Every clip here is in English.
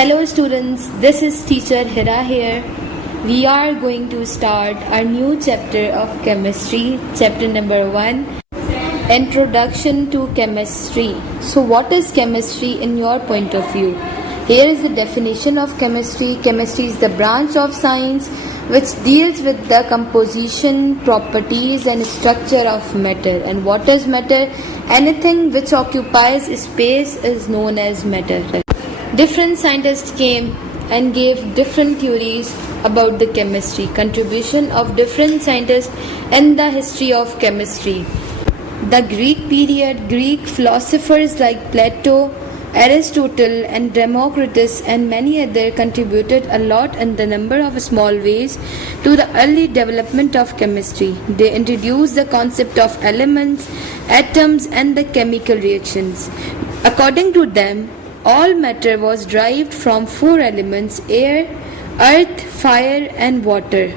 Hello students, this is teacher Hira here. We are going to start our new chapter of chemistry, chapter number 1, Introduction to Chemistry. So what is chemistry in your point of view? Here is the definition of chemistry. Chemistry is the branch of science which deals with the composition, properties and structure of matter. And what is matter? Anything which occupies space is known as matter. Different scientists came and gave different theories about the chemistry. Contribution of different scientists in the history of chemistry. The Greek period, Greek philosophers like Plato, Aristotle and Democritus and many others contributed a lot in the number of small ways to the early development of chemistry. They introduced the concept of elements, atoms and the chemical reactions. According to them, all matter was derived from 4 elements: air, earth, fire and water.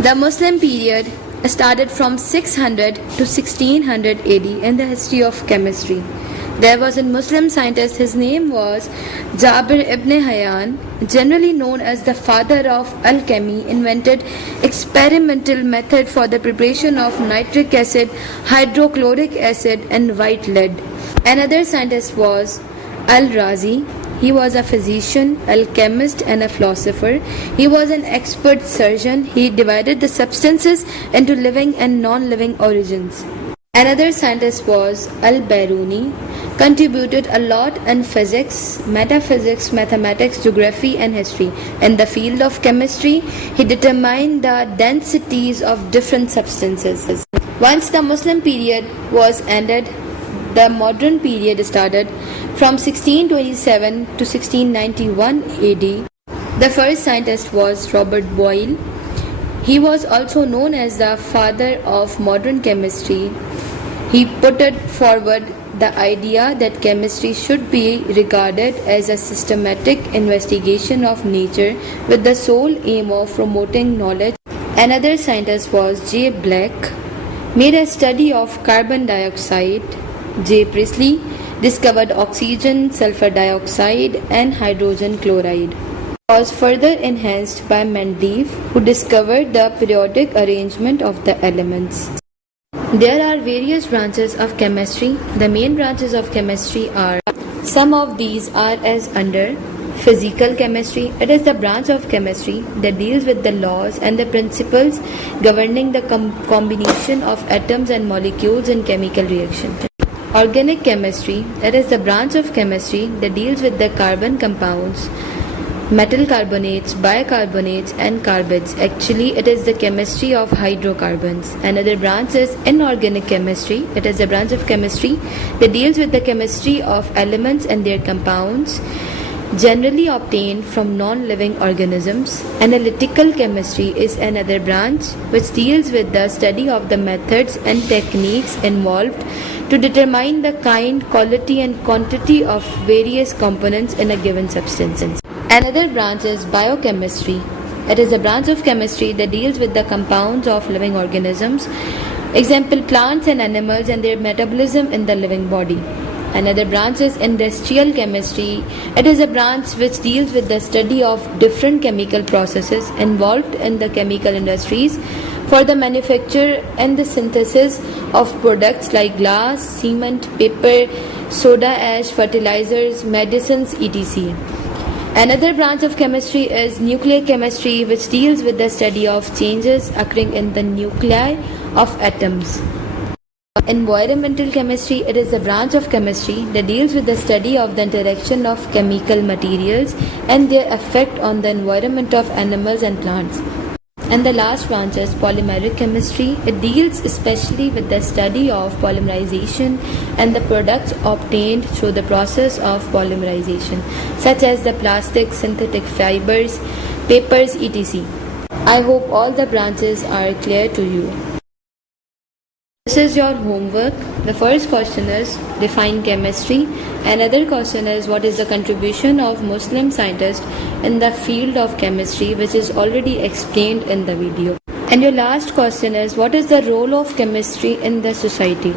The Muslim period started from 600 to 1600 AD in the history of chemistry. There was a Muslim scientist, his name was Jabir ibn Hayyan, generally known as the father of alchemy, invented experimental method for the preparation of nitric acid, hydrochloric acid and white lead. Another scientist was Al-Razi. He was a physician, alchemist and a philosopher. He was an expert surgeon. He divided the substances into living and non-living origins. Another scientist was Al-Biruni, contributed a lot in physics, metaphysics, mathematics, geography and history. In the field of chemistry, he determined the densities of different substances. Once the Muslim period was ended, the modern period started from 1627 to 1691 AD. The first scientist was Robert Boyle. He was also known as the father of modern chemistry. He put forward the idea that chemistry should be regarded as a systematic investigation of nature with the sole aim of promoting knowledge. Another scientist was J. Black, made a study of carbon dioxide. J. Priestley discovered oxygen, sulfur dioxide and hydrogen chloride. It was further enhanced by Mendeleev, who discovered the periodic arrangement of the elements. There are various branches of chemistry. The main branches of chemistry are, some of these are as under: physical chemistry. It is the branch of chemistry that deals with the laws and the principles governing the combination of atoms and molecules in chemical reaction. Organic chemistry, it is the branch of chemistry that deals with the carbon compounds, metal carbonates, bicarbonates and carbides. Actually, it is the chemistry of hydrocarbons. Another branch is inorganic chemistry. It is a branch of chemistry that deals with the chemistry of elements and their compounds, generally obtained from non-living organisms. Analytical chemistry is another branch which deals with the study of the methods and techniques involved to determine the kind, quality and quantity of various components in a given substance. Another branch is biochemistry. It is a branch of chemistry that deals with the compounds of living organisms, example plants and animals and their metabolism in the living body. Another branch is industrial chemistry. It is a branch which deals with the study of different chemical processes involved in the chemical industries for the manufacture and the synthesis of products like glass, cement, paper, soda ash, fertilizers, medicines, etc. Another branch of chemistry is nuclear chemistry, which deals with the study of changes occurring in the nuclei of atoms. Environmental chemistry, it is a branch of chemistry that deals with the study of the interaction of chemical materials and their effect on the environment of animals and plants. And the last branch is polymeric chemistry. It deals especially with the study of polymerization and the products obtained through the process of polymerization, such as the plastics, synthetic fibers, papers, etc. I hope all the branches are clear to you. This is your homework. The first question is define chemistry. Another question is what is the contribution of Muslim scientists in the field of chemistry, which is already explained in the video. And your last question is what is the role of chemistry in the society.